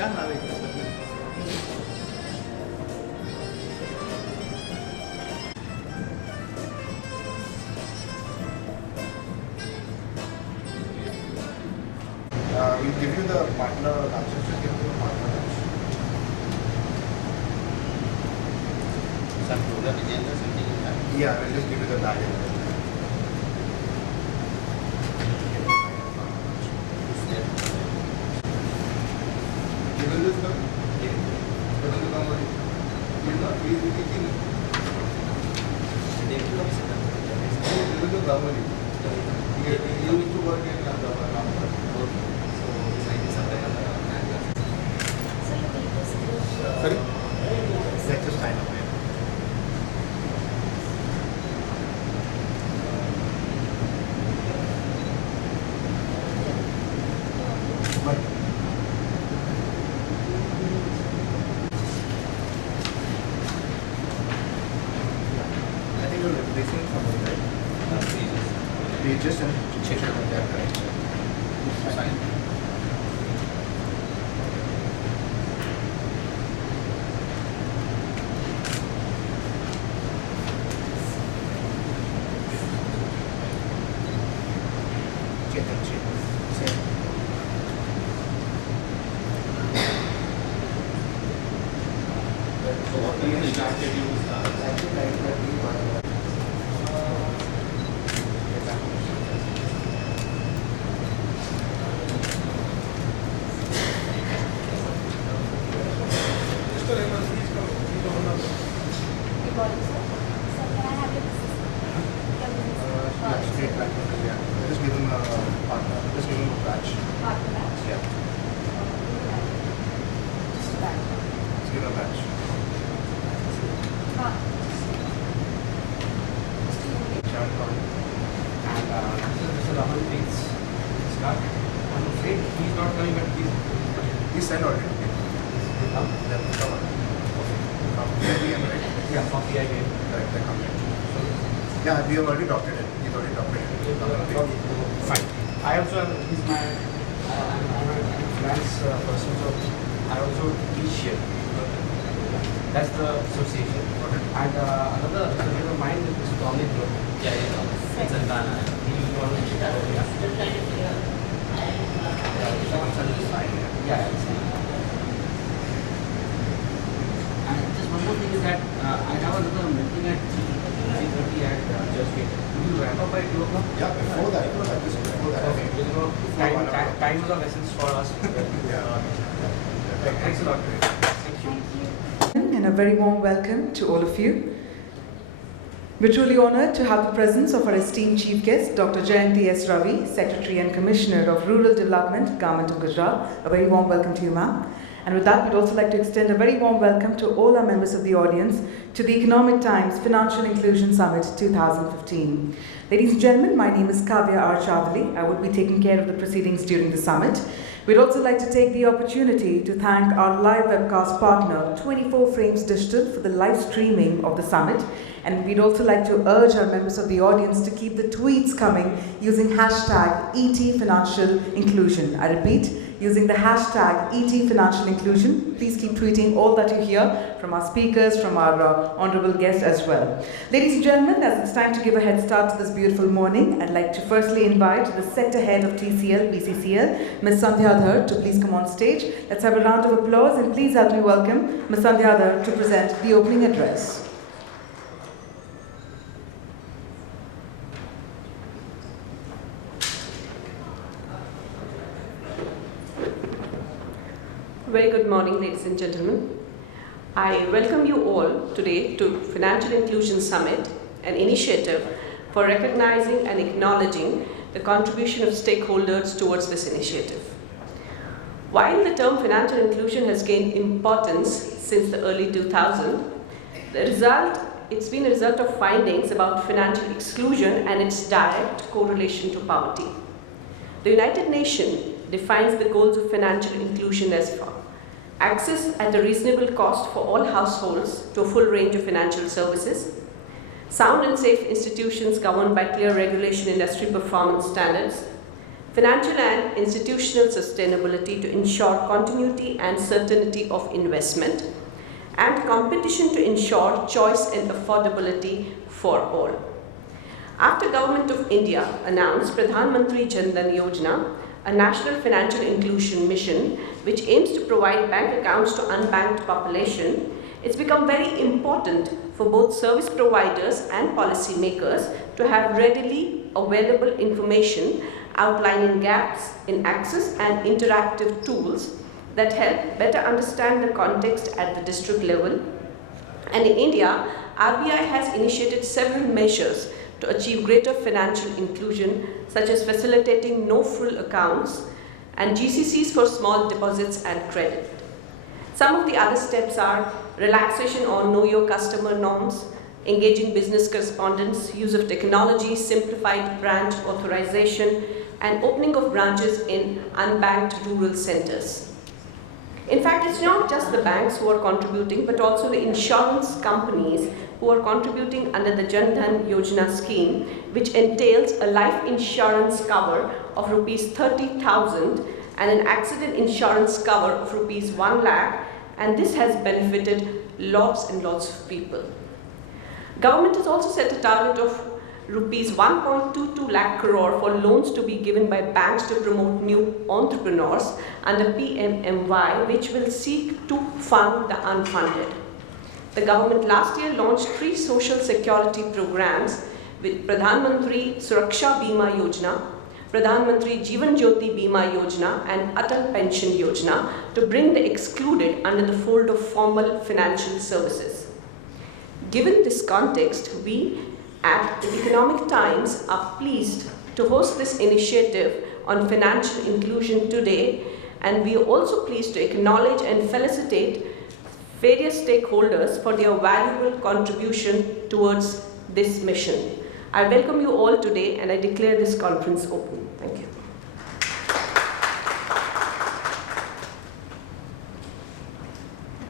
We'll give you the partner answers to give you the partner lunch. Some program agenda, something like that. Yeah, we'll just give you the bag. You will just come? Yeah. But then come on. You're not really thinking. You will go come only. You need to work in Ahmedabad. Sorry? Let's just sign up. I think you're replacing somebody, right? We just check it on that, right? Sign. So what are the exact schedules? Just give them a partner. Just give them a batch. Yeah. Just give them a batch. Sean Conn. And Mr. Raman, please start. I'm afraid he's not coming, but He sent already. he'll come. Then come on. From PIBM, right? Yeah, from the IBM. Correct, they come here. Yeah, we have already doctored it. He's already doctored it. Fine. I also am, he's my, I'm a finance person, so I also teach here. That's the association. And another associate of mine is Mr. Dominic Lowe. Yeah, yeah. It's a Ghana. He is one of the yeah. And just one more thing is that I have another meeting at 3:30 at Church Gate. Will you wrap up by 2 o'clock? Yeah, before that. Just before that. Okay, you know, time is of essence for us. Thanks a lot. Thank you. And a very warm welcome to all of you. We're truly honored to have the presence of our esteemed chief guest, Dr. Jayanti S. Ravi, Secretary and Commissioner of Rural Development, Government of Gujarat. A very warm welcome to you, ma'am. And with that, we'd also like to extend a very warm welcome to all our members of the audience to the Economic Times Financial Inclusion Summit 2015. Ladies and gentlemen, my name is Kavya R. Chavali. I would be taking care of the proceedings during the summit. We'd also like to take the opportunity to thank our live webcast partner, 24 Frames Digital, for the live streaming of the summit. And we'd also like to urge our members of the audience to keep the tweets coming using hashtag #ETFinancialInclusion. I repeat, using the hashtag #ETFinancialInclusion. Please keep tweeting all that you hear from our speakers, from our honorable guests as well. Ladies and gentlemen, as it's time to give a head start to this beautiful morning, I'd like to firstly invite the sector head of TCL, BCCL, Ms. Sandhya Dhar, to please come on stage. Let's have a round of applause and please help me welcome Ms. Sandhya Dhar to present the opening address. Very good morning, ladies and gentlemen. I welcome you all today to Financial Inclusion Summit, an initiative for recognizing and acknowledging the contribution of stakeholders towards this initiative. While the term financial inclusion has gained importance since the early 2000s, it's been a result of findings about financial exclusion and its direct correlation to poverty. The United Nations defines the goals of financial inclusion as follows: access at a reasonable cost for all households to a full range of financial services, sound and safe institutions governed by clear regulation industry performance standards, financial and institutional sustainability to ensure continuity and certainty of investment, and competition to ensure choice and affordability for all. After Government of India announced Pradhan Mantri Jan Dhan Yojana, a national financial inclusion mission which aims to provide bank accounts to unbanked population, it's become very important for both service providers and policymakers to have readily available information outlining gaps in access and interactive tools that help better understand the context at the district level. And in India, RBI has initiated several measures to achieve greater financial inclusion, such as facilitating no-frill accounts and GCCs for small deposits and credit. Some of the other steps are relaxation on know your customer norms, engaging business correspondents, use of technology, simplified branch authorization, and opening of branches in unbanked rural centers. In fact, it's not just the banks who are contributing, but also the insurance companies who are contributing under the Jan Dhan Yojana scheme, which entails a life insurance cover of Rs 30,000 and an accident insurance cover of Rs 1 lakh, and this has benefited lots and lots of people. Government has also set a target of Rs 1.22 lakh crore for loans to be given by banks to promote new entrepreneurs under PMMY, which will seek to fund the unfunded. The government last year launched 3 social security programs with Pradhan Mantri Suraksha Bima Yojana, Pradhan Mantri Jeevan Jyoti Bima Yojana, and Atal Pension Yojana to bring the excluded under the fold of formal financial services. Given this context, we at the Economic Times are pleased to host this initiative on financial inclusion today, and we are also pleased to acknowledge and felicitate various stakeholders for their valuable contribution towards this mission. I welcome you all today and I declare this conference open. Thank you.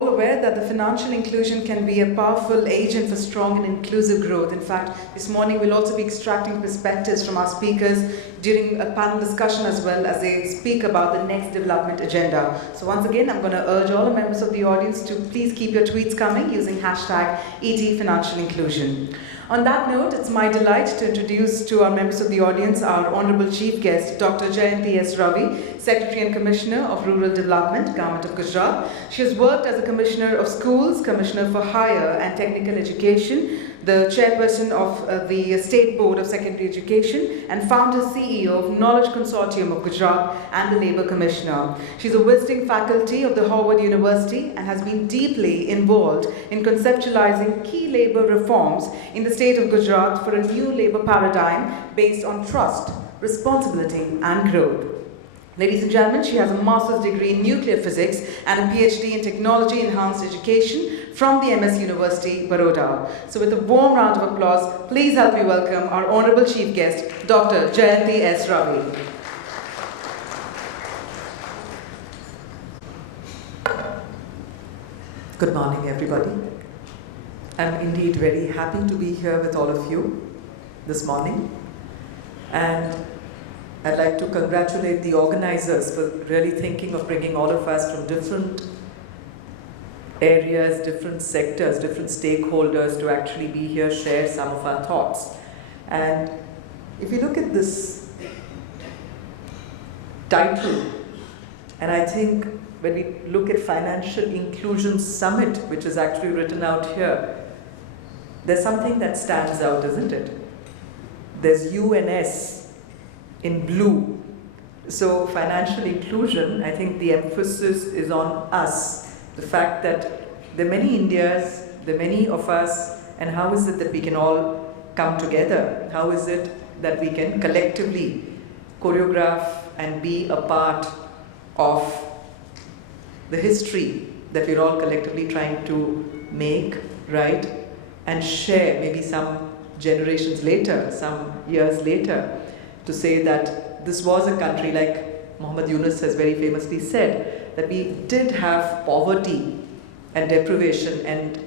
Aware that the financial inclusion can be a powerful agent for strong and inclusive growth. In fact, this morning we'll also be extracting perspectives from our speakers during a panel discussion as well as they speak about the next development agenda. So once again, I'm going to urge all the members of the audience to please keep your tweets coming using hashtag ET Financial Inclusion. On that note, it's my delight to introduce to our members of the audience our Honorable Chief Guest, Dr. Jayanti S. Ravi, Secretary and Commissioner of Rural Development, Government of Gujarat. She has worked as a Commissioner of Schools, Commissioner for Higher and Technical Education, the Chairperson of the State Board of Secondary Education, and founder CEO of Knowledge Consortium of Gujarat and the Labour Commissioner. She's a visiting faculty of the Harvard University and has been deeply involved in conceptualizing key labour reforms in the state of Gujarat for a new labour paradigm based on trust, responsibility and growth. Ladies and gentlemen, she has a master's degree in nuclear physics and a PhD in technology enhanced education from the MS University, Baroda. So with a warm round of applause, please help me welcome our Honorable Chief Guest, Dr. Jayanti S. Ravi. Good morning, everybody. I'm indeed very happy to be here with all of you this morning. And I'd like to congratulate the organizers for really thinking of bringing all of us from different areas, different sectors, different stakeholders to actually be here, share some of our thoughts. And if you look at this title, and I think when we look at Financial Inclusion Summit, which is actually written out here, there's something that stands out, isn't it? There's UNS in blue. So financial inclusion, I think the emphasis is on us. The fact that there are many Indias, there are many of us, and how is it that we can all come together? How is it that we can collectively choreograph and be a part of the history that we're all collectively trying to make, right? And share maybe some generations later, some years later, to say that this was a country, like Muhammad Yunus has very famously said, that we did have poverty and deprivation, and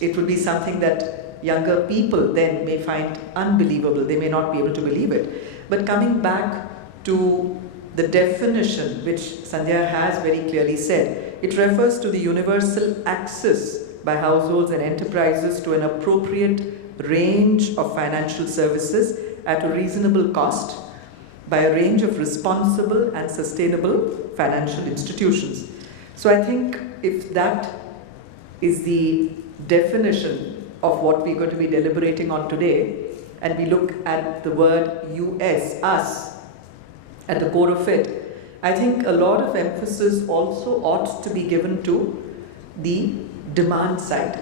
it would be something that younger people then may find unbelievable. They may not be able to believe it. But coming back to the definition which Sandhya has very clearly said. It refers to the universal access by households and enterprises to an appropriate range of financial services at a reasonable cost by a range of responsible and sustainable financial institutions. So I think if that is the definition of what we're going to be deliberating on today, and we look at the word US, us, at the core of it, I think a lot of emphasis also ought to be given to the demand side.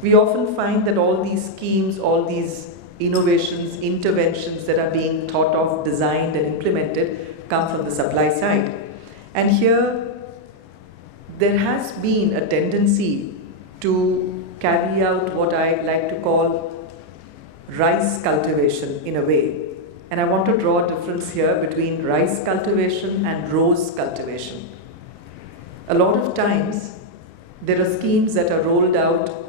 We often find that all these schemes, all these innovations, interventions that are being thought of, designed and implemented come from the supply side. And here there has been a tendency to carry out what I like to call rice cultivation in a way. And I want to draw a difference here between rice cultivation and rose cultivation. A lot of times there are schemes that are rolled out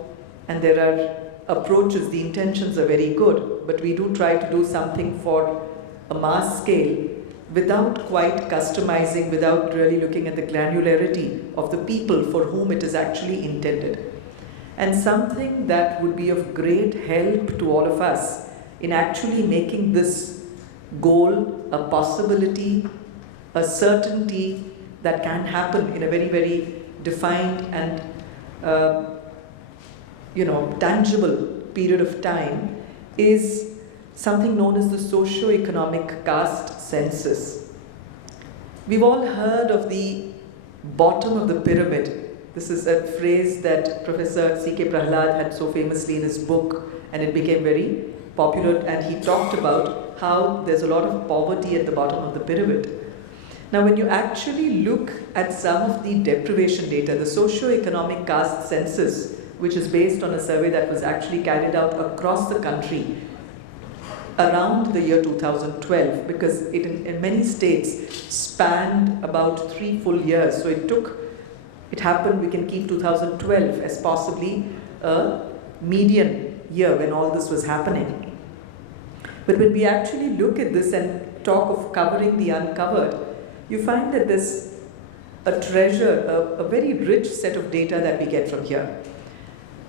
and there are approaches, the intentions are very good, but we do try to do something for a mass scale without quite customizing, without really looking at the granularity of the people for whom it is actually intended. And something that would be of great help to all of us in actually making this goal a possibility, a certainty that can happen in a very, very defined and tangible period of time is something known as the socio-economic caste census. We've all heard of the bottom of the pyramid. This is a phrase that Professor C.K. Prahalad had so famously in his book, and it became very popular, and he talked about how there's a lot of poverty at the bottom of the pyramid. Now, when you actually look at some of the deprivation data, the socio-economic caste census, which is based on a survey that was actually carried out across the country around the year 2012, because it in many states spanned about 3 full years. So it happened, we can keep 2012 as possibly a median year when all this was happening. But when we actually look at this and talk of covering the uncovered, you find that there's a treasure, a very rich set of data that we get from here.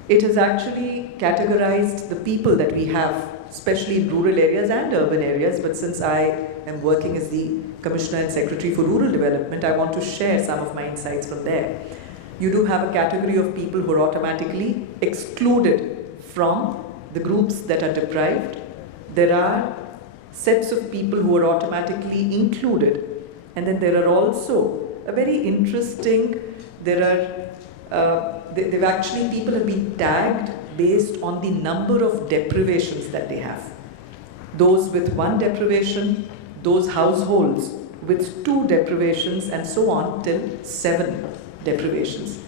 It has actually categorized the people that we have, especially in rural areas and urban areas, but since I am working as the Commissioner and Secretary for Rural Development, I want to share some of my insights from there. You do have a category of people who are automatically excluded from the groups that are deprived. There are sets of people who are automatically included. And then there are also a very interesting, people have been tagged based on the number of deprivations that they have. Those with 1 deprivation, those households with 2 deprivations, and so on till 7 deprivations.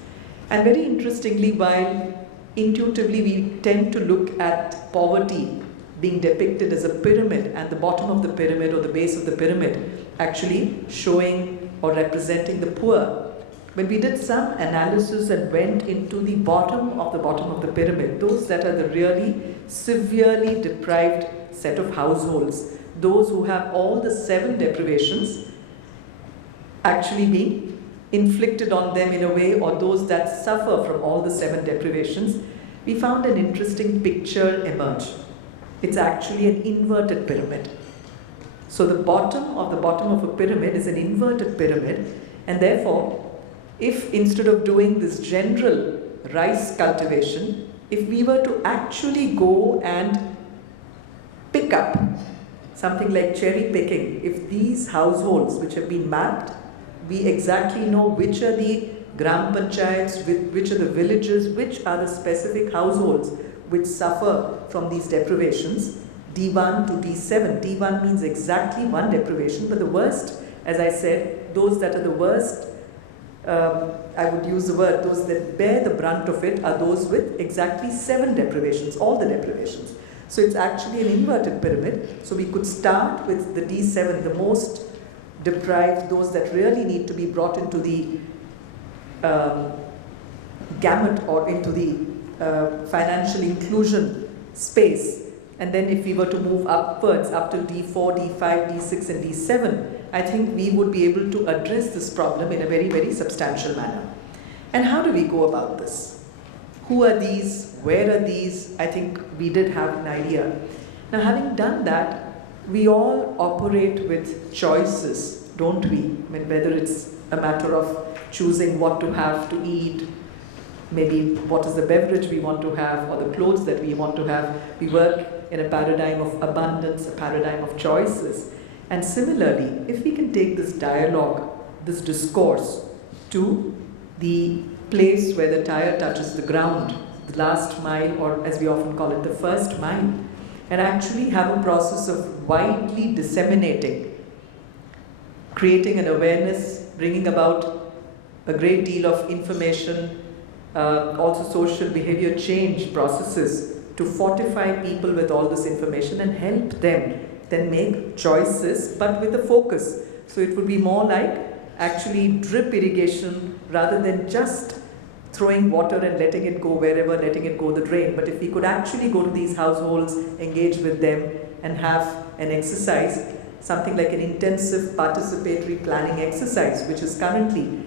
And very interestingly, while intuitively we tend to look at poverty being depicted as a pyramid, and the bottom of the pyramid or the base of the pyramid actually showing or representing the poor, when we did some analysis and went into the bottom of the pyramid, those that are the really severely deprived set of households, those who have all the 7 deprivations actually being inflicted on them in a way, or those that suffer from all the 7 deprivations, we found an interesting picture emerge. It's actually an inverted pyramid. So the bottom of a pyramid is an inverted pyramid, and therefore, if instead of doing this general rice cultivation, if we were to actually go and pick up something like cherry picking, if these households which have been mapped, we exactly know which are the gram panchayats, which are the villages, which are the specific households which suffer from these deprivations, D1 to D7. D1 means exactly 1 deprivation, but the worst, as I said, those that are the worst, I would use the word, those that bear the brunt of it are those with exactly 7 deprivations, all the deprivations. So it's actually an inverted pyramid. So we could start with the D7, the most deprived, those that really need to be brought into the gamut or into the financial inclusion space. and then if we were to move upwards up till D4, D5, D6 and D7, I think we would be able to address this problem in a very, very substantial manner. And how do we go about this? Who are these? Where are these? I think we did have an idea. Now, having done that, we all operate with choices, don't we? I mean, whether it's a matter of choosing what to have to eat, maybe what is the beverage we want to have, or the clothes that we want to have. We work in a paradigm of abundance, a paradigm of choices. And similarly, if we can take this dialogue, this discourse, to the place where the tire touches the ground, the last mile, or as we often call it, the first mile, and actually have a process of widely disseminating, creating an awareness, bringing about a great deal of information, also social behavior change processes to fortify people with all this information and help them then make choices, but with a focus. So it would be more like actually drip irrigation rather than just throwing water and letting it go wherever, letting it go the drain. But if we could actually go to these households, engage with them and have an exercise, something like an intensive participatory planning exercise, which is currently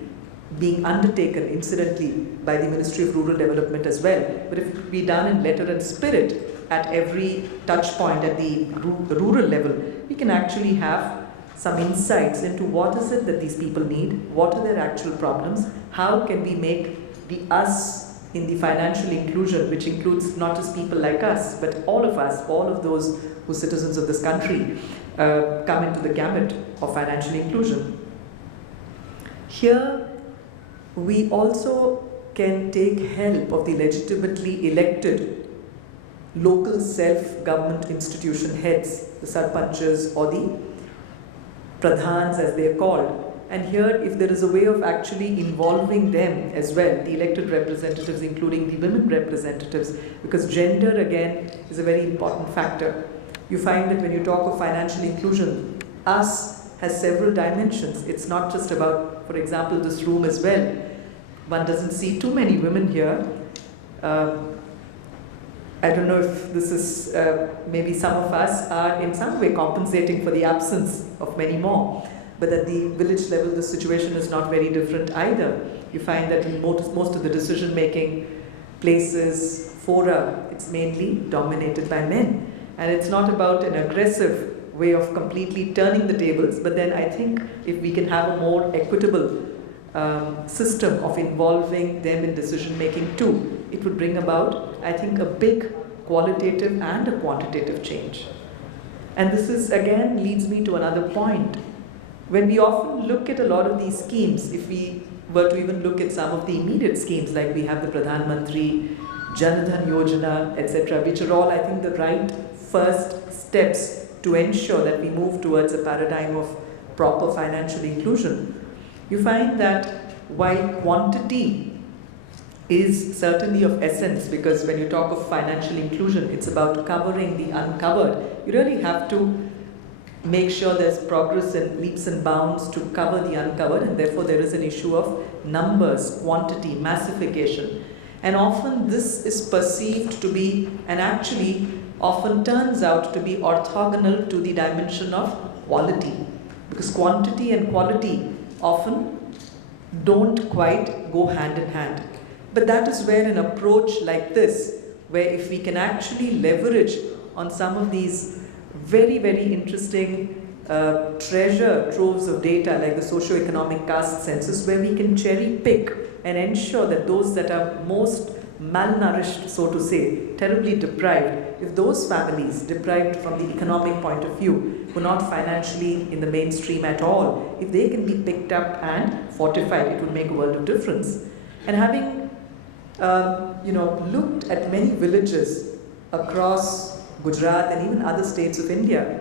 being undertaken incidentally by the Ministry of Rural Development as well. But if it could be done in letter and spirit at every touch point at the rural level, we can actually have some insights into what is it that these people need, what are their actual problems, how can we make the us in the financial inclusion, which includes not just people like us, but all of us, all of those who are citizens of this country, come into the gamut of financial inclusion. Here, we also can take help of the legitimately elected local self-government institution heads, the sarpanchas or the pradhans as they are called. And here, if there is a way of actually involving them as well, the elected representatives, including the women representatives, because gender, again, is a very important factor. You find that when you talk of financial inclusion, us has several dimensions. It's not just about, for example, this room as well. One doesn't see too many women here. I don't know if this is, maybe some of us are in some way compensating for the absence of many more. But at the village level, the situation is not very different either. You find that in most of the decision-making places, fora, it's mainly dominated by men. And it's not about an aggressive way of completely turning the tables, but then I think if we can have a more equitable system of involving them in decision-making too, it would bring about, I think, a big qualitative and a quantitative change. And this is, again, leads me to another point. When we often look at a lot of these schemes, if we were to even look at some of the immediate schemes, like we have the Pradhan Mantri, Jan Dhan Yojana, etc., which are all, I think, the right first steps to ensure that we move towards a paradigm of proper financial inclusion, you find that while quantity is certainly of essence, because when you talk of financial inclusion, it's about covering the uncovered, you really have to make sure there's progress and leaps and bounds to cover the uncovered, and therefore there is an issue of numbers, quantity, massification. And often this is perceived to be, and actually often turns out to be orthogonal to the dimension of quality, because quantity and quality often don't quite go hand in hand. But that is where an approach like this, where if we can actually leverage on some of these very, very interesting treasure troves of data like the socio-economic caste census, where we can cherry pick and ensure that those that are most malnourished, so to say, terribly deprived, if those families deprived from the economic point of view, who are not financially in the mainstream at all, if they can be picked up and fortified, it would make a world of difference. And having looked at many villages across Gujarat and even other states of India,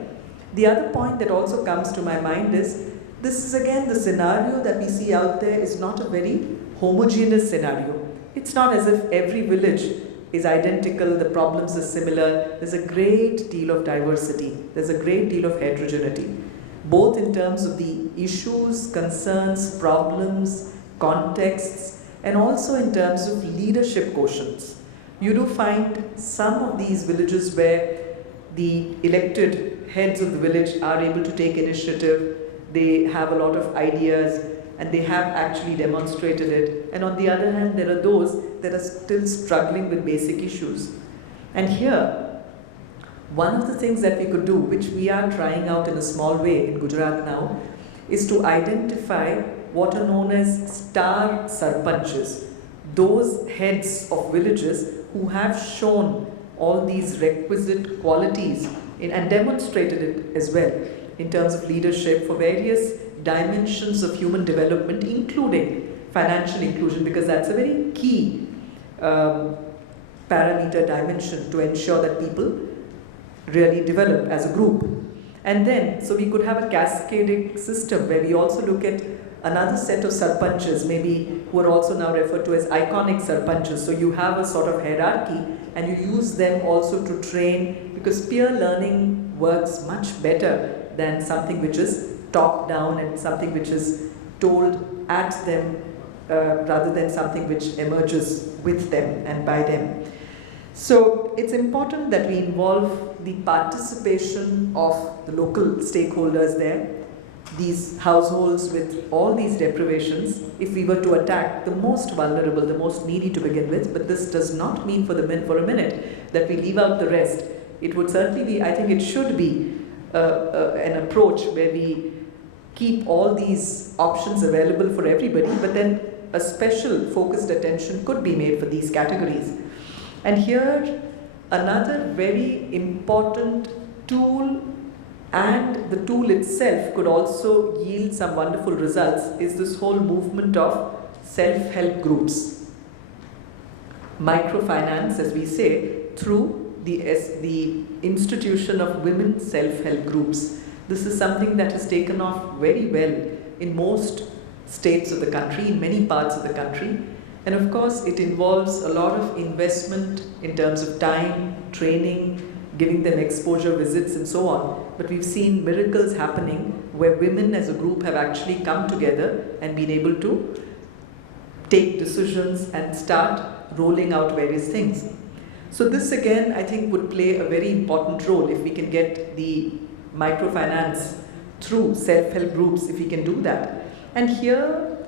the other point that also comes to my mind is, this is again the scenario that we see out there is not a very homogeneous scenario. It's not as if every village is identical, the problems are similar. There's a great deal of diversity. There's a great deal of heterogeneity, both in terms of the issues, concerns, problems, contexts, and also in terms of leadership quotients. You do find some of these villages where the elected heads of the village are able to take initiative, they have a lot of ideas, and they have actually demonstrated it. And on the other hand, there are those that are still struggling with basic issues. And here, one of the things that we could do, which we are trying out in a small way in Gujarat now, is to identify what are known as star sarpanches, those heads of villages who have shown all these requisite qualities and demonstrated it as well in terms of leadership for various dimensions of human development, including financial inclusion, because that's a very key parameter dimension to ensure that people really develop as a group. And then, so we could have a cascading system where we also look at another set of sarpanches, maybe who are also now referred to as iconic sarpanches. So you have a sort of hierarchy and you use them also to train, because peer learning works much better than something which is top down and something which is told at them rather than something which emerges with them and by them. So it's important that we involve the participation of the local stakeholders there, these households with all these deprivations, if we were to attack the most vulnerable, the most needy to begin with. But this does not mean for a minute that we leave out the rest. It would certainly be, I think it should be an approach where we keep all these options available for everybody, but then a special focused attention could be made for these categories. And here, another very important tool, and the tool itself could also yield some wonderful results, is this whole movement of self-help groups. Microfinance, as we say, through the institution of women self-help groups. This is something that has taken off very well in most states of the country, in many parts of the country. And of course, it involves a lot of investment in terms of time, training, giving them exposure visits and so on. But we've seen miracles happening where women as a group have actually come together and been able to take decisions and start rolling out various things. So this again, I think, would play a very important role if we can get the microfinance through self-help groups, if we can do that. And here,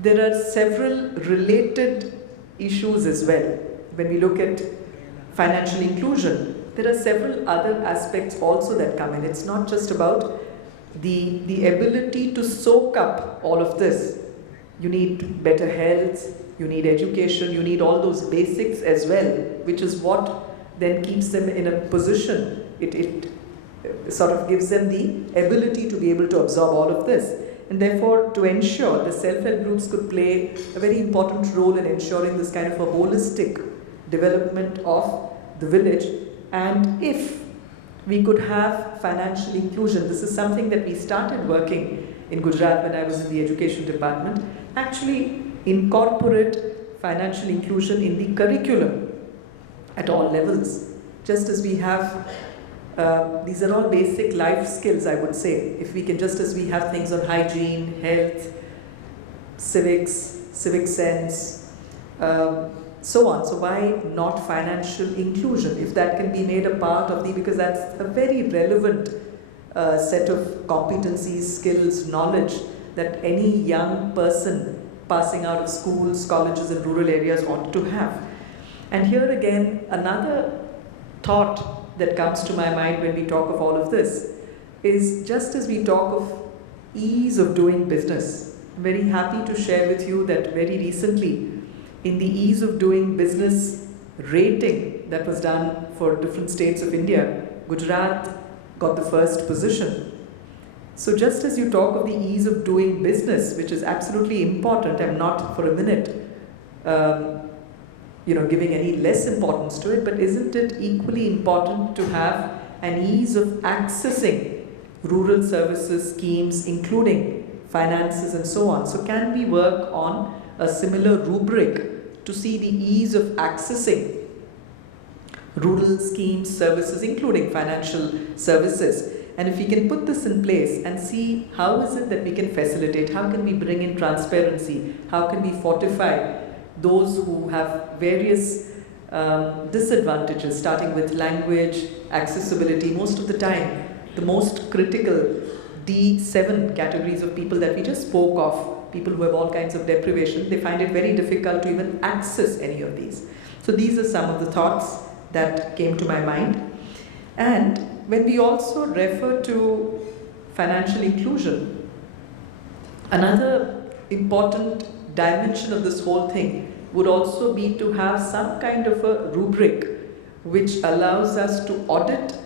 there are several related issues as well. When we look at financial inclusion, there are several other aspects also that come in. It's not just about the ability to soak up all of this. You need better health, you need education, you need all those basics as well, which is what then keeps them in a position. It sort of gives them the ability to be able to absorb all of this. And therefore, to ensure the self-help groups could play a very important role in ensuring this kind of a holistic development of the village. And if we could have financial inclusion, this is something that we started working in Gujarat when I was in the education department, actually incorporate financial inclusion in the curriculum at all levels. Just as we have these are all basic life skills, I would say. If we can, just as we have things on hygiene, health, civics, civic sense, so on. So why not financial inclusion? If that can be made a part of because that's a very relevant set of competencies, skills, knowledge that any young person passing out of schools, colleges in rural areas ought to have. And here again, another thought that comes to my mind when we talk of all of this is, just as we talk of ease of doing business, I'm very happy to share with you that very recently in the ease of doing business rating that was done for different states of India, Gujarat got the first position. So just as you talk of the ease of doing business, which is absolutely important, I'm not for a minute giving any less importance to it, but isn't it equally important to have an ease of accessing rural services, schemes, including finances and so on? So can we work on a similar rubric to see the ease of accessing rural schemes, services, including financial services? And if we can put this in place and see how is it that we can facilitate, how can we bring in transparency, how can we fortify those who have various disadvantages, starting with language, accessibility. Most of the time, the most critical D7 categories of people that we just spoke of, people who have all kinds of deprivation, they find it very difficult to even access any of these. So these are some of the thoughts that came to my mind. And when we also refer to financial inclusion, another important dimension of this whole thing would also be to have some kind of a rubric which allows us to audit,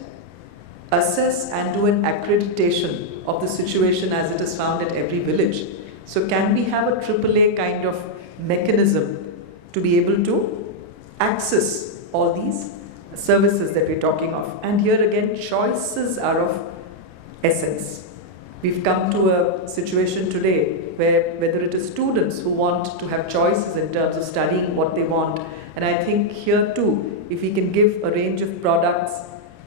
assess and do an accreditation of the situation as it is found at every village. So can we have a AAA kind of mechanism to be able to access all these services that we're talking of? And here again, choices are of essence. We've come to a situation today where whether it is students who want to have choices in terms of studying what they want, and I think here too, if we can give a range of products,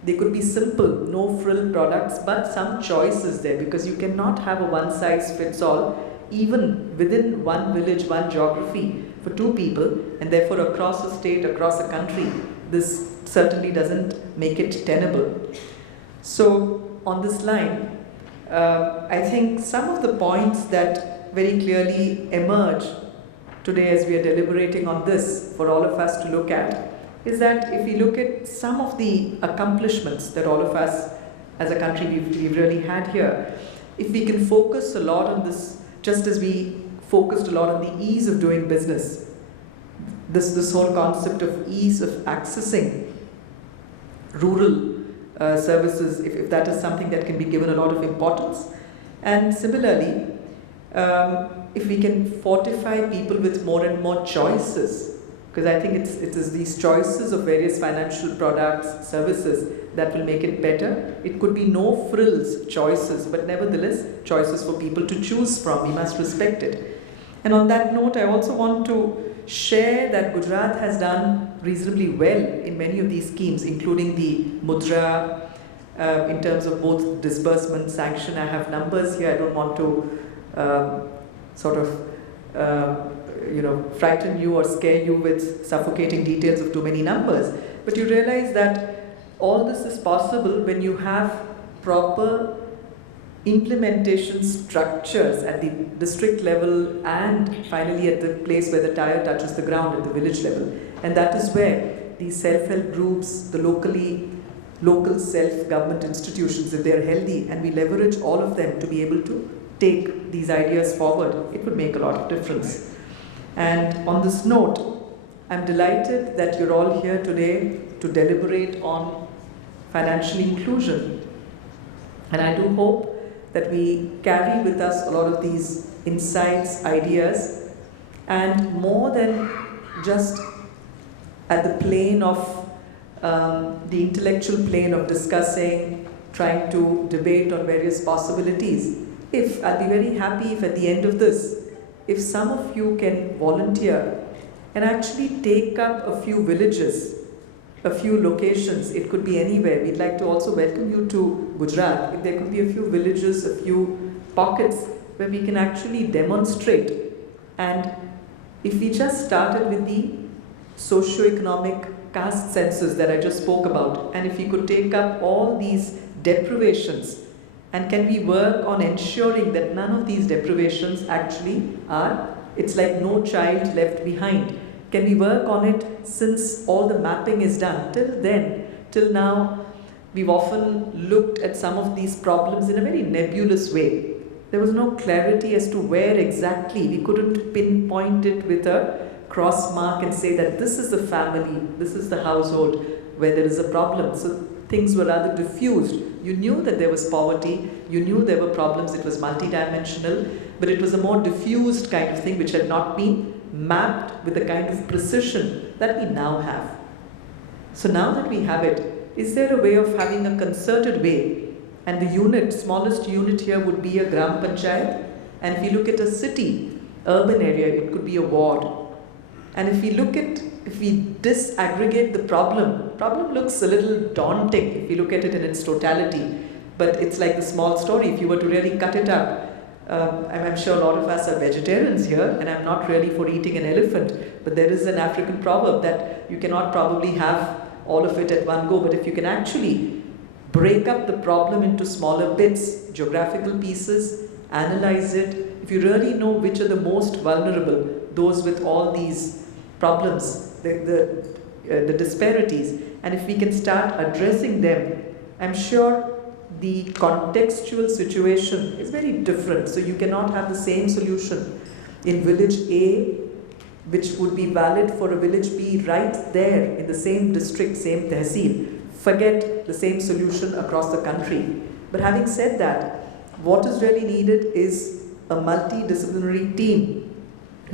they could be simple, no frill products, but some choices there, because you cannot have a one size fits all, even within one village, one geography for two people, and therefore across a state, across a country, this certainly doesn't make it tenable. So on this line, I think some of the points that very clearly emerge today as we are deliberating on this for all of us to look at is that if we look at some of the accomplishments that all of us as a country we've really had here, if we can focus a lot on this, just as we focused a lot on the ease of doing business, this whole concept of ease of accessing rural services, if that is something that can be given a lot of importance. And similarly, if we can fortify people with more and more choices, because I think it is these choices of various financial products, services that will make it better. It could be no frills choices, but nevertheless choices for people to choose from. We must respect it. And on that note, I also want to share that Gujarat has done reasonably well in many of these schemes, including the Mudra, in terms of both disbursement, sanction. I have numbers here. I don't want to frighten you or scare you with suffocating details of too many numbers. But you realize that all this is possible when you have proper implementation structures at the district level and finally at the place where the tire touches the ground at the village level. And that is where these self-help groups, the local self-government institutions, if they are healthy and we leverage all of them to be able to take these ideas forward, it would make a lot of difference. And on this note, I'm delighted that you're all here today to deliberate on financial inclusion. And I do hope that we carry with us a lot of these insights, ideas, and more than just at the plane of the intellectual plane of discussing, trying to debate on various possibilities. I'll be very happy if at the end of this, if some of you can volunteer and actually take up a few villages, a few locations, it could be anywhere. We'd like to also welcome you to Gujarat. If there could be a few villages, a few pockets where we can actually demonstrate. And if we just started with the socio-economic caste census that I just spoke about, and if we could take up all these deprivations, and can we work on ensuring that none of these deprivations actually it's like no child left behind. Can we work on it since all the mapping is done? Till now, we've often looked at some of these problems in a very nebulous way. There was no clarity as to where exactly. We couldn't pinpoint it with a cross mark and say that this is the family, this is the household where there is a problem. So things were rather diffused. You knew that there was poverty, you knew there were problems, it was multidimensional, but it was a more diffused kind of thing which had not been mapped with the kind of precision that we now have. So now that we have it, is there a way of having a concerted way? And the smallest unit here would be a Gram Panchayat. And if you look at a city, urban area, it could be a ward. And if we disaggregate the problem looks a little daunting if you look at it in its totality. But it's like the small story. If you were to really cut it up, I'm sure a lot of us are vegetarians here, and I'm not really for eating an elephant, but there is an African proverb that you cannot probably have all of it at one go, but if you can actually break up the problem into smaller bits, geographical pieces, analyze it, if you really know which are the most vulnerable, those with all these problems, the disparities, and if we can start addressing them, I'm sure the contextual situation is very different. So you cannot have the same solution in village A, which would be valid for a village B right there in the same district, same tehsil. Forget the same solution across the country. But having said that, what is really needed is a multidisciplinary team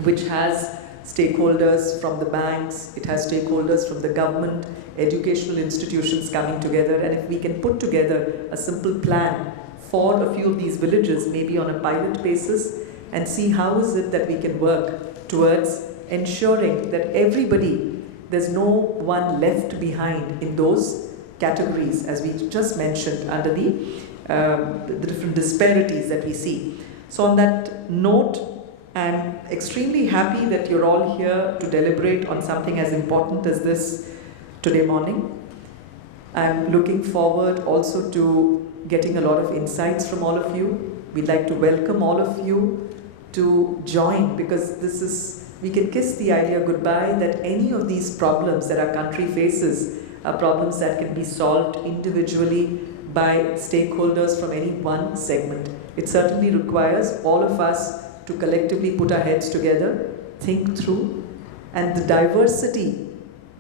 which has stakeholders from the banks, it has stakeholders from the government, educational institutions coming together, and if we can put together a simple plan for a few of these villages, maybe on a pilot basis, and see how is it that we can work towards ensuring that everybody, there's no one left behind in those categories, as we just mentioned, under the different disparities that we see. So on that note, I'm extremely happy that you're all here to deliberate on something as important as this today morning. I'm looking forward also to getting a lot of insights from all of you. We'd like to welcome all of you to join, because this is, we can kiss the idea goodbye that any of these problems that our country faces are problems that can be solved individually by stakeholders from any one segment. It certainly requires all of us to collectively put our heads together, think through, and the diversity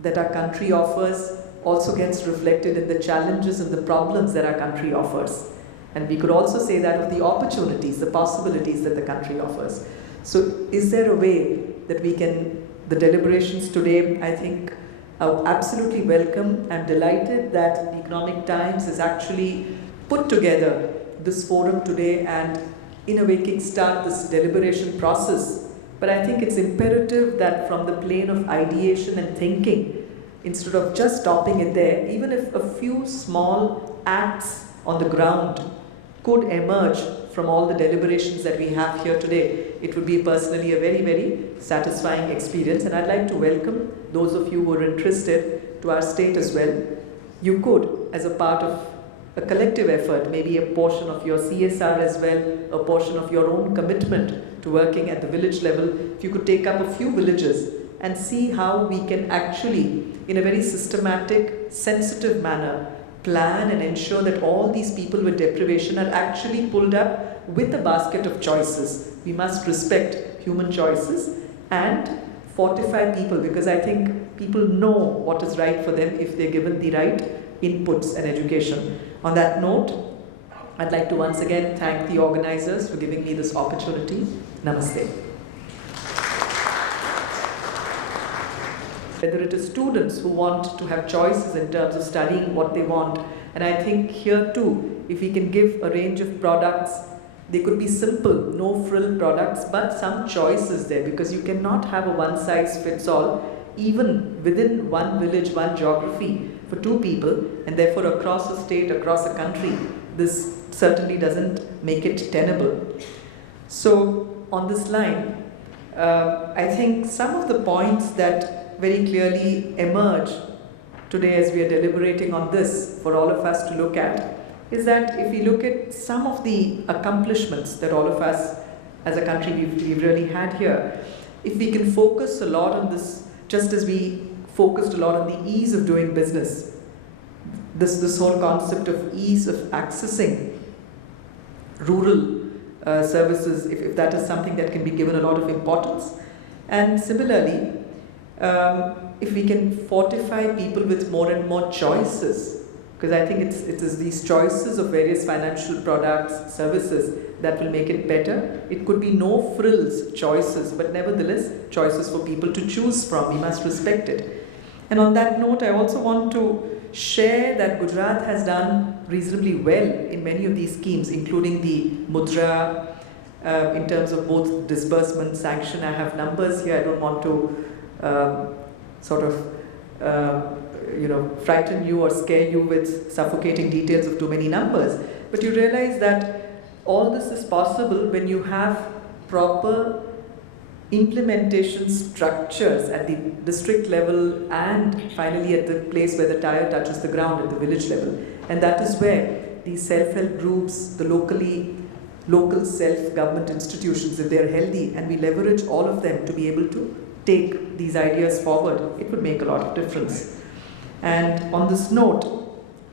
that our country offers also gets reflected in the challenges and the problems that our country offers. And we could also say that of the opportunities, the possibilities that the country offers. So is there a way that we can, the deliberations today, I think, are absolutely welcome. I'm delighted that the Economic Times has actually put together this forum today and in a way kickstart this deliberation process. But I think it's imperative that from the plane of ideation and thinking, instead of just stopping it there, even if a few small acts on the ground could emerge from all the deliberations that we have here today, it would be personally a very, very satisfying experience. And I'd like to welcome those of you who are interested to our state as well. You could, as a part of a collective effort, maybe a portion of your CSR as well, a portion of your own commitment to working at the village level, if you could take up a few villages and see how we can actually, in a very systematic, sensitive manner, plan and ensure that all these people with deprivation are actually pulled up with a basket of choices. We must respect human choices and fortify people, because I think people know what is right for them if they're given the right inputs and education. On that note, I'd like to once again thank the organizers for giving me this opportunity. Namaste. Whether it is students who want to have choices in terms of studying what they want, and I think here too, if we can give a range of products, they could be simple, no-frill products, but some choices there, because you cannot have a one-size-fits-all, even within one village, one geography, for two people, and therefore across a state, across a country, this certainly doesn't make it tenable. So on this line, I think some of the points that very clearly emerge today as we are deliberating on this for all of us to look at is that if we look at some of the accomplishments that all of us as a country we've really had here, if we can focus a lot on this, just as we focused a lot on the ease of doing business, this whole concept of ease of accessing rural services, if that is something that can be given a lot of importance. And similarly, if we can fortify people with more and more choices, because I think it is these choices of various financial products, services that will make it better. It could be no frills choices, but nevertheless choices for people to choose from. We must respect it. And on that note, I also want to share that Gujarat has done reasonably well in many of these schemes, including the Mudra, in terms of both disbursement, sanction. I have numbers here. I don't want to frighten you or scare you with suffocating details of too many numbers. But you realize that all this is possible when you have proper implementation structures at the district level and finally at the place where the tire touches the ground at the village level. And that is where these self-help groups, the local self-government institutions, if they are healthy and we leverage all of them to be able to take these ideas forward, it would make a lot of difference. And on this note,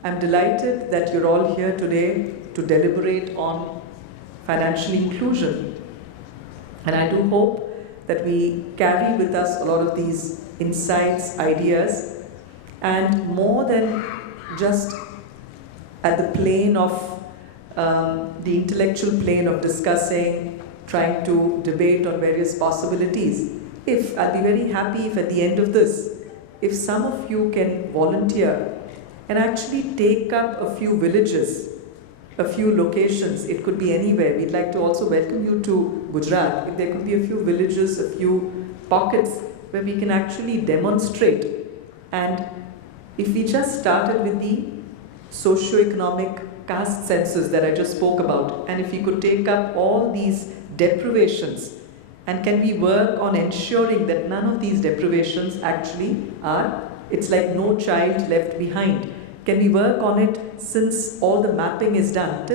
I'm delighted that you're all here today to deliberate on financial inclusion. And I do hope that we carry with us a lot of these insights, ideas, and more than just at the plane of the intellectual plane of discussing, trying to debate on various possibilities. I'll be very happy if at the end of this, if some of you can volunteer and actually take up a few villages, a few locations, it could be anywhere. We'd like to also welcome you to Gujarat. If there could be a few villages, a few pockets where we can actually demonstrate. And if we just started with the socio-economic caste census that I just spoke about, and if we could take up all these deprivations, and can we work on ensuring that none of these deprivations actually are, it's like no child left behind. Can we work on it since all the mapping is done?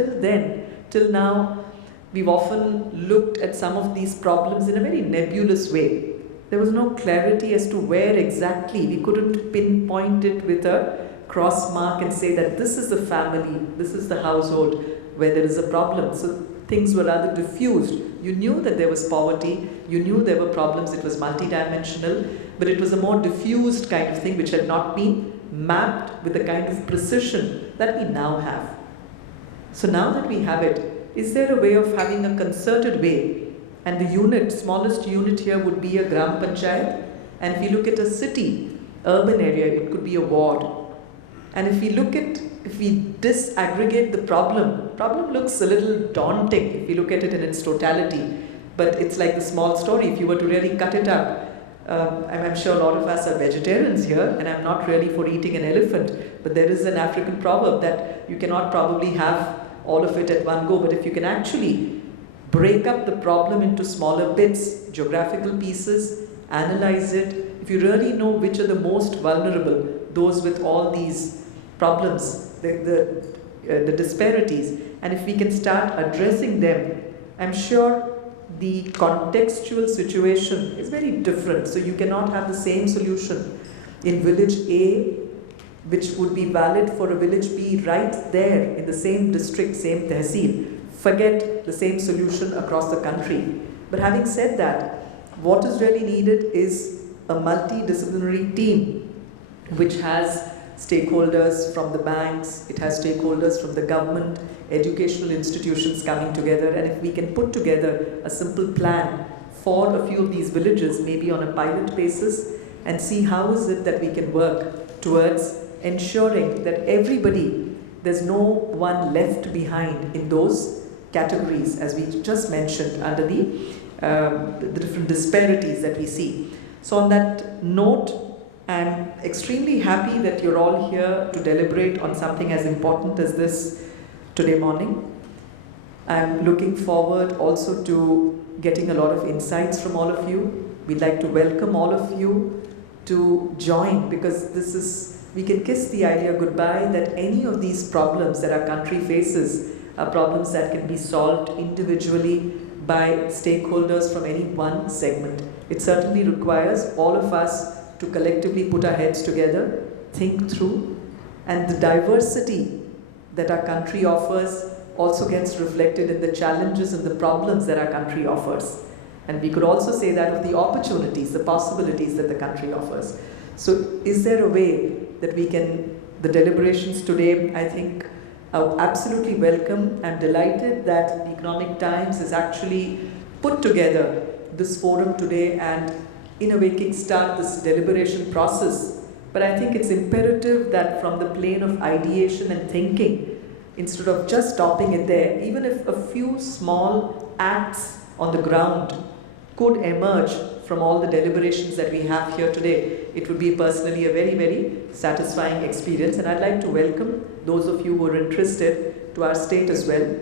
Till now, we've often looked at some of these problems in a very nebulous way. There was no clarity as to where exactly. We couldn't pinpoint it with a cross mark and say that this is the family, this is the household where there is a problem. So things were rather diffused. You knew that there was poverty, you knew there were problems, it was multidimensional, but it was a more diffused kind of thing which had not been mapped with the kind of precision that we now have. So now that we have it, is there a way of having a concerted way? And the smallest unit here would be a Gram Panchayat. And if you look at a city, urban area, it could be a ward. And if we disaggregate the problem looks a little daunting if you look at it in its totality. But it's like the small story. If you were to really cut it up, I'm sure a lot of us are vegetarians here, and I'm not really for eating an elephant, but there is an African proverb that you cannot probably have all of it at one go, but if you can actually break up the problem into smaller bits, geographical pieces, analyze it, if you really know which are the most vulnerable, those with all these problems, the disparities, and if we can start addressing them, I'm sure the contextual situation is very different. So you cannot have the same solution in village A, which would be valid for a village B right there in the same district, same tehsil. Forget the same solution across the country. But having said that, what is really needed is a multidisciplinary team which has stakeholders from the banks, it has stakeholders from the government, educational institutions coming together, and if we can put together a simple plan for a few of these villages, maybe on a pilot basis, and see how is it that we can work towards ensuring that everybody, there's no one left behind in those categories, as we just mentioned, under the different disparities that we see. So on that note, I'm extremely happy that you're all here to deliberate on something as important as this today morning. I'm looking forward also to getting a lot of insights from all of you. We'd like to welcome all of you to join, because we can kiss the idea goodbye that any of these problems that our country faces are problems that can be solved individually by stakeholders from any one segment. It certainly requires all of us to collectively put our heads together, think through, and the diversity that our country offers also gets reflected in the challenges and the problems that our country offers. And we could also say that of the opportunities, the possibilities that the country offers. So is there a way that we can, the deliberations today, I think, are absolutely welcome. I'm delighted that the Economic Times has actually put together this forum today and in a way kickstart this deliberation process. But I think it's imperative that from the plane of ideation and thinking, instead of just stopping it there, even if a few small acts on the ground could emerge from all the deliberations that we have here today, it would be personally a very, very satisfying experience. And I'd like to welcome those of you who are interested to our state as well.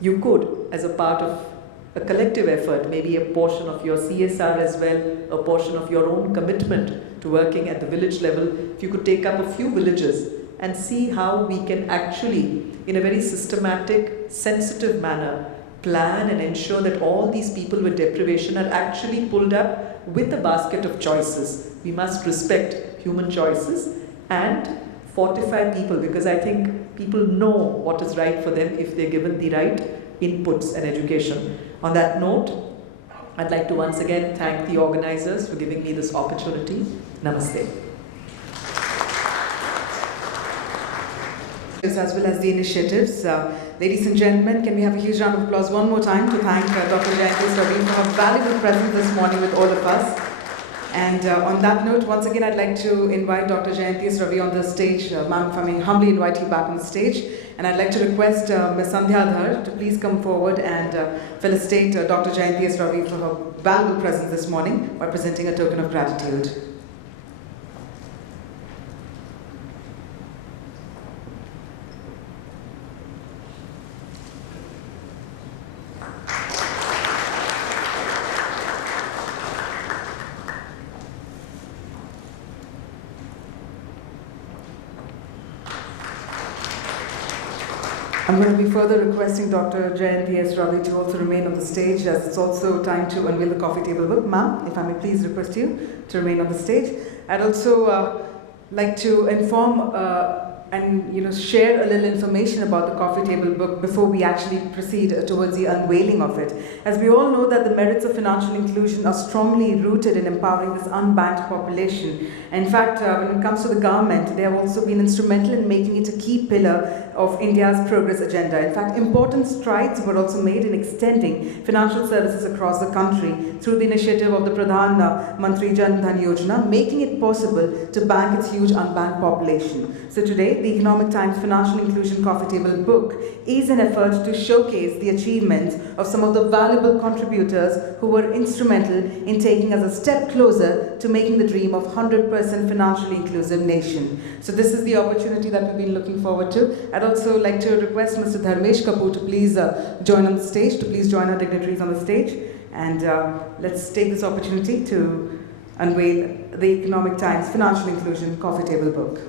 you could, as a part of a collective effort, maybe a portion of your CSR as well, a portion of your own commitment to working at the village level, if you could take up a few villages and see how we can actually, in a very systematic, sensitive manner, plan and ensure that all these people with deprivation are actually pulled up with a basket of choices. We must respect human choices and fortify people, because I think people know what is right for them if they're given the right inputs and education. On that note, I'd like to once again thank the organizers for giving me this opportunity. Namaste. As well as the initiatives. Ladies and gentlemen, can we have a huge round of applause one more time to thank Dr. Jayanti S. Ravi for her valuable presence this morning with all of us. And on that note, once again, I'd like to invite Dr. Jayanti S. Ravi on the stage. Ma'am, if I may humbly invite you back on the stage. And I'd like to request Ms. Sandhya Dhar to please come forward and felicitate Dr. Jayanti S. Ravi for her valuable presence this morning by presenting a token of gratitude. I'm going to be further requesting Dr. Jayanti S. Ravi to also remain on the stage, as it's also time to unveil the coffee table book. Ma'am, if I may please request you to remain on the stage. I'd also like to inform and share a little information about the coffee table book before we actually proceed towards the unveiling of it. As we all know that the merits of financial inclusion are strongly rooted in empowering this unbanked population. In fact, when it comes to the government, they have also been instrumental in making it a key pillar of India's progress agenda. In fact, important strides were also made in extending financial services across the country through the initiative of the Pradhan Mantri Jan Dhan Yojana, making it possible to bank its huge unbanked population. So today, the Economic Times Financial Inclusion Coffee Table book is an effort to showcase the achievements of some of the valuable contributors who were instrumental in taking us a step closer to making the dream of 100% financially inclusive nation. So this is the opportunity that we've been looking forward to. I'd also like to request Mr. Dharmesh Kapoor to please join on the stage, to please join our dignitaries on the stage. And let's take this opportunity to unveil the Economic Times Financial Inclusion Coffee Table book.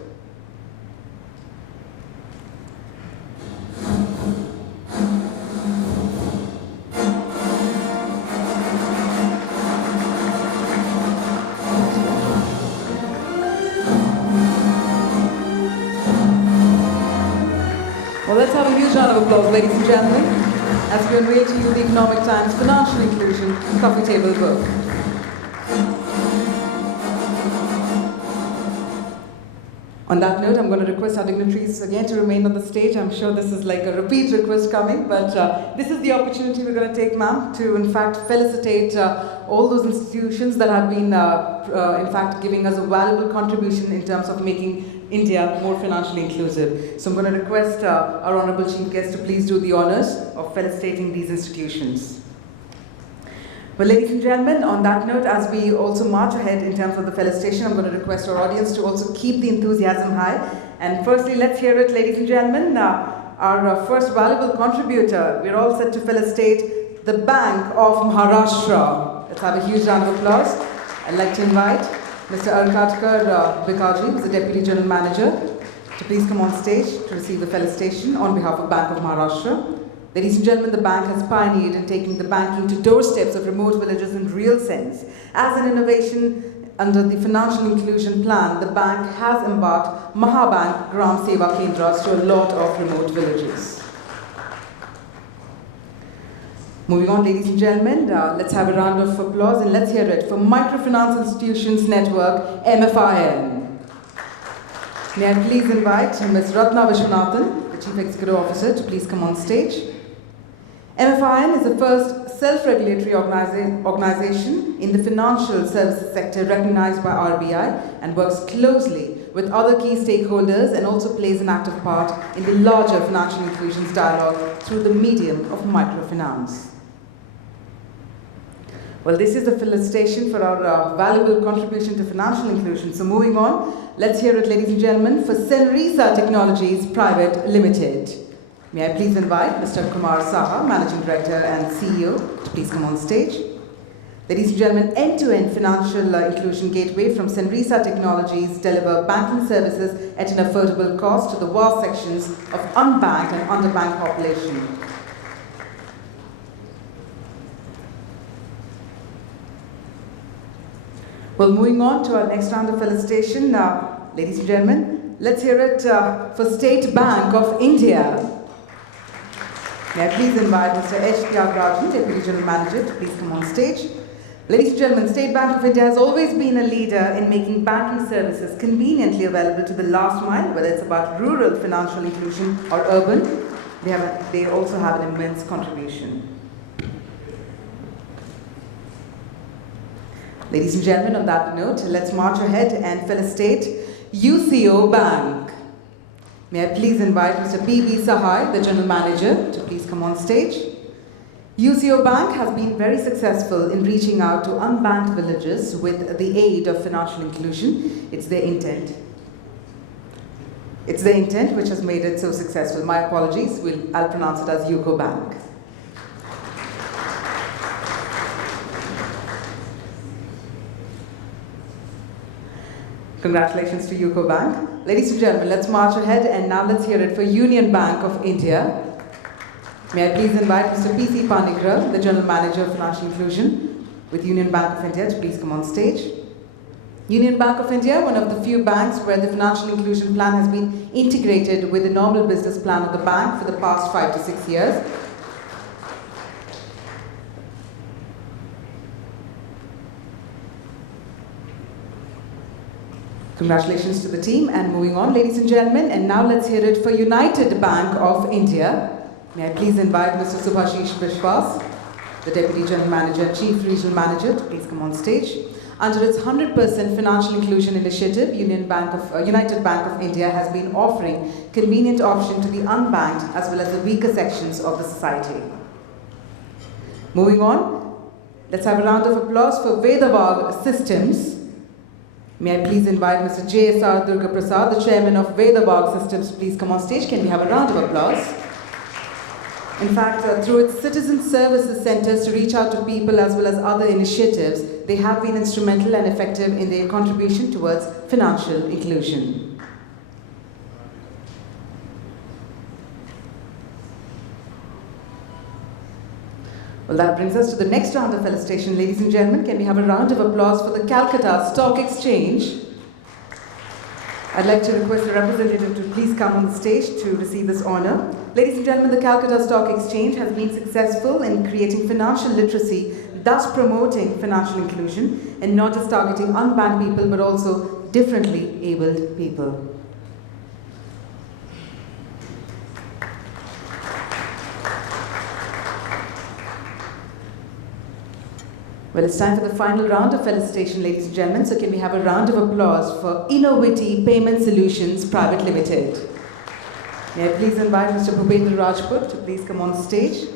Well, let's have a huge round of applause, ladies and gentlemen, as we unveil to you the Economic Times Financial Inclusion Coffee Table book. On that note, I'm going to request our dignitaries again to remain on the stage. I'm sure this is like a repeat request coming, but this is the opportunity we're going to take, ma'am, to in fact felicitate all those institutions that have been in fact giving us a valuable contribution in terms of making India more financially inclusive. So I'm going to request our Honorable Chief Guest to please do the honors of felicitating these institutions. Well, ladies and gentlemen, on that note, as we also march ahead in terms of the felicitation, I'm going to request our audience to also keep the enthusiasm high. And firstly, let's hear it, ladies and gentlemen. Our first valuable contributor, we're all set to felicitate the Bank of Maharashtra. Let's have a huge round of applause. I'd like to invite Mr. Arkatkar Bikaji, who's the Deputy General Manager, to please come on stage to receive the felicitation on behalf of Bank of Maharashtra. Ladies and gentlemen, the bank has pioneered in taking the banking to doorsteps of remote villages in real sense. As an innovation under the Financial Inclusion Plan, the bank has embarked Mahabank Gram Seva Kendras to a lot of remote villages. Moving on, ladies and gentlemen, let's have a round of applause and let's hear it for Microfinance Institutions Network, MFIN. May I please invite Ms. Ratna Vishwanathan, the Chief Executive Officer, to please come on stage. MFIN is the first self-regulatory organization in the financial services sector recognized by RBI and works closely with other key stakeholders and also plays an active part in the larger financial inclusions dialogue through the medium of microfinance. Well, this is a felicitation for our valuable contribution to financial inclusion. So moving on, let's hear it, ladies and gentlemen, for Senrisa Technologies Private Limited. May I please invite Mr. Kumar Saha, Managing Director and CEO, to please come on stage. Ladies and gentlemen, end-to-end financial inclusion gateway from Senrisa Technologies deliver banking services at an affordable cost to the vast sections of unbanked and underbanked population. Well, moving on to our next round of felicitation, ladies and gentlemen, let's hear it for State Bank of India. May I please invite Mr. H. Tyagarajan, Deputy General Manager, to please come on stage. Ladies and gentlemen, State Bank of India has always been a leader in making banking services conveniently available to the last mile, whether it's about rural financial inclusion or urban. They also have an immense contribution. Ladies and gentlemen, on that note, let's march ahead and felicitate UCO Bank. May I please invite Mr. P.B. Sahai, the General Manager, to please come on stage. UCO Bank has been very successful in reaching out to unbanked villages with the aid of financial inclusion. It's their intent. It's their intent which has made it so successful. My apologies, I'll pronounce it as UCO Bank. Congratulations to UCO Bank. Ladies and gentlemen, let's march ahead and now let's hear it for Union Bank of India. May I please invite Mr. P.C. Panigra, the General Manager of Financial Inclusion with Union Bank of India, to please come on stage. Union Bank of India, one of the few banks where the financial inclusion plan has been integrated with the normal business plan of the bank for the past 5 to 6 years. Congratulations to the team, and moving on, ladies and gentlemen, and now let's hear it for United Bank of India. May I please invite Mr. Subhashish Vishwas, the Deputy General Manager and Chief Regional Manager, to please come on stage. Under its 100% financial inclusion initiative, United Bank of India has been offering convenient option to the unbanked as well as the weaker sections of the society. Moving on, let's have a round of applause for Vedabag Systems. May I please invite Mr. J.S.R. Durga Prasad, the Chairman of Vedabag Systems, to please come on stage. Can we have a round of applause? In fact, through its citizen services centers to reach out to people as well as other initiatives, they have been instrumental and effective in their contribution towards financial inclusion. Well, that brings us to the next round of felicitation. Ladies and gentlemen, can we have a round of applause for the Calcutta Stock Exchange? I'd like to request the representative to please come on the stage to receive this honor. Ladies and gentlemen, the Calcutta Stock Exchange has been successful in creating financial literacy, thus promoting financial inclusion, and not just targeting unbanked people, but also differently abled people. Well, it's time for the final round of felicitation, ladies and gentlemen. So can we have a round of applause for Innovity Payment Solutions Private Limited. May I please invite Mr. Bhupendra Rajput to please come on stage.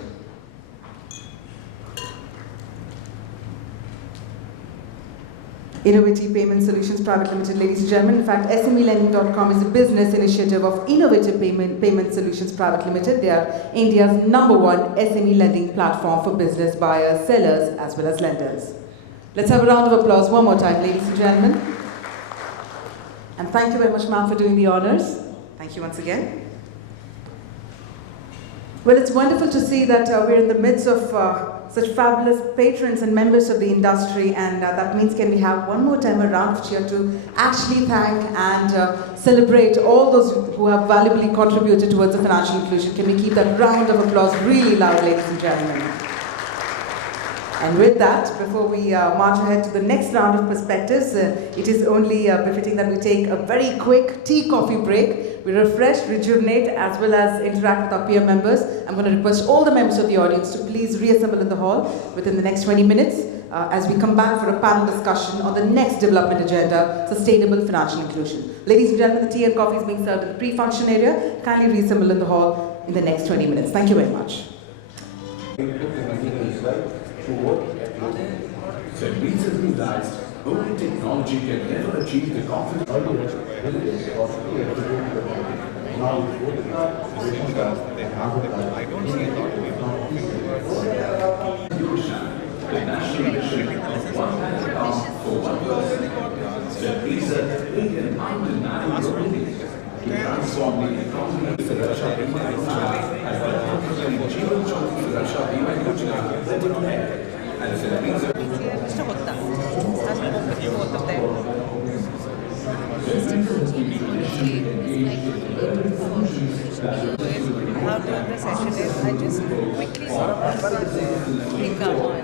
Innovity Payment Solutions Private Limited, ladies and gentlemen. In fact, SMElending.com is a business initiative of Innovative Payment Solutions Private Limited. They are India's #1 SME lending platform for business buyers, sellers, as well as lenders. Let's have a round of applause one more time, ladies and gentlemen. And thank you very much, ma'am, for doing the honors. Thank you once again. Well, it's wonderful to see that we're in the midst of such fabulous patrons and members of the industry, and that means can we have one more time a round of cheer to actually thank and celebrate all those who have valuably contributed towards the financial inclusion. Can we keep that round of applause really loud, ladies and gentlemen? And with that, before we march ahead to the next round of perspectives, it is only befitting that we take a very quick tea-coffee break. We refresh, rejuvenate, as well as interact with our peer members. I'm going to request all the members of the audience to please reassemble in the hall within the next 20 minutes as we come back for a panel discussion on the next development agenda, sustainable financial inclusion. Ladies and gentlemen, the tea and coffee is being served in the pre-function area. Kindly reassemble in the hall in the next 20 minutes. Thank you very much. So it recently realized only technology can ever achieve the confidence. I don't see a lot of people moving towards Mr. Gupta has spoken to both of them. How the session is, I just quickly sort of pick up on.